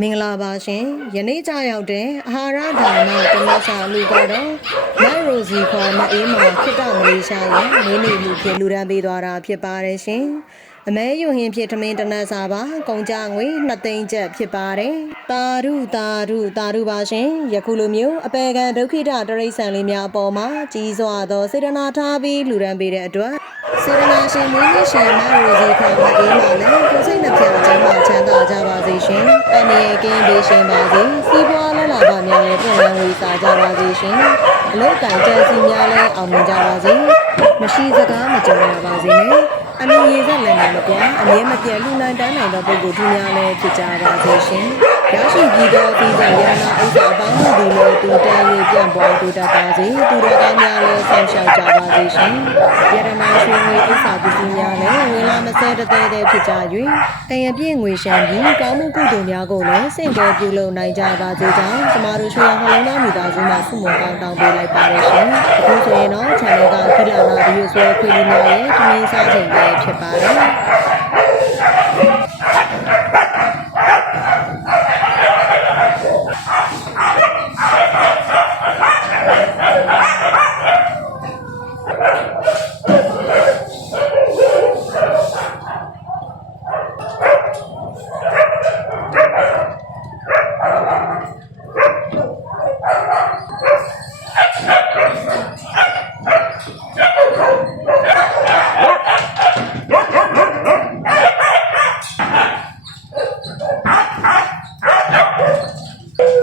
မင်္ဂလာပါရှင်ယနေ့ကြရောက်တဲ့အာဟာရဒါနတမဆာလူကတော့မတ်ရိုစီခေါ်မအေးမာခိတမလေးရှားရဲ့မင်းနေမှုဖြစ်လူရန်ပေးသွားတာဖြစ်ပါတယ်ရှင်အမဲယူဟင်ဖြစ်ထမင်းတနတ်စာပါကုန်ကြငွေ2သိန်းကျပ်ဖြစ်ပါတယ်တာရုတာရုတာရုပါရှင်ယခုလိုမျိုးအပေခံဒုက္ခိတတရိษံလေးများအပေါ်မှာကြီးစွာသောစေတနာထားပြီးလူရန်ပေးတဲ့အတွက် စေတနာရှင်မင်းနေရှင်မတ်ရိုစီခေါ်မအေးမာလည်းကိုယ်စိတ်နှပြချမ်းသာချမ်းသာကြပါစေရှင်အန္တရာယ်ကင်းပေးရှင်ပါစေစီးပွားလက်လာပါများလည်းပြန်လည်ဝေစားကြပါစေရှင်အလုတ်ကံကြံစီများလည်းအောင်မြင်ကြပါစေမရှိစကားမကြုံရပါစေနဲ့အမြင်ရည်ဆက်လည်းမပြတ်အမြဲမပြတ်လူနိုင်တန်းနိုင်သောပုဂ္ဂိုလ်သူများလည်းဖြစ်ကြပါစေရှင် ရရှိပြီးသောဒီကံရနာဥစ္စာအပေါင်းတို့ဒီလိုတူတန်း၍ပြန့်ပွားတိုးတက်ပါစေသူတော်ကောင်းများလည်းဆောင်ရှောက်ကြပါစေရှင်ယရနာရွှေငွေဥစ္စာပစ္စည်းများလည်းဝင်လာမစဲတဲ့တဲ့တဲ့ဖြစ်ကြ၍တန်ရပြည့်ငွေရှမ်းပြီးကောင်းမှုကုသိုလ်များကိုလည်းစင့်ကြဲပြုလုပ်နိုင်ကြပါစေကြောင်းကျမတို့ရွှေရဟလုံးသားမိသားစုမှဆုမွန်ကောင်းတောင်းပေးလိုက်ပါတယ်ရှင်အခုဆိုရင်တော့ channel ကခိလာနာဗီဒီယိုဆွဲခွေလေးများရဲ့ထမင်းစားချိန်ပဲဖြစ်ပါတယ် All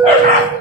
right.